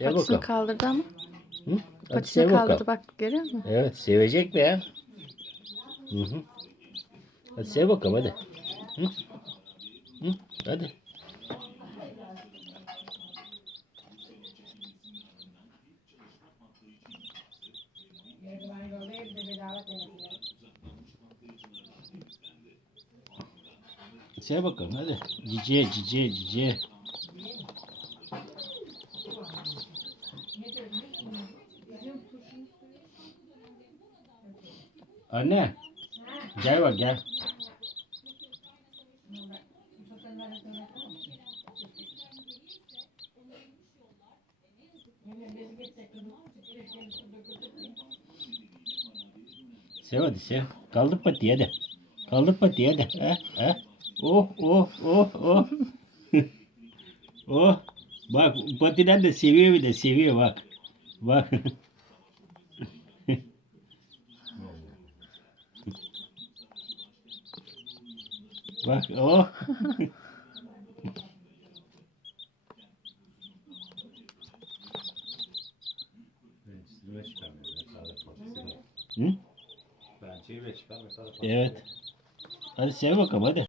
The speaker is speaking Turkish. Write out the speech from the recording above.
Sev Patisini bakalım. kaldırdı ama. Hı? Hadi Patisini sev kaldırdı bakalım. bak görüyor musun? Evet sevecek be ya. Hı hı. Hadi sev bakalım hadi. Hı? Hı? Hadi. Sev bakalım hadi. Cici cici cici. Anne. Gel bak gel. Sev hadi sev. Kaldır patiyi hadi. Kaldır patiyi hadi. Ha, ha. Oh oh oh oh. oh. Bak patiden de seviyor bir de seviyor bak. Bak. Bak oh. Mesela patisini. Hı? Ben çizime çıkarmıyor. Mesela Evet. Hadi sev bakalım hadi.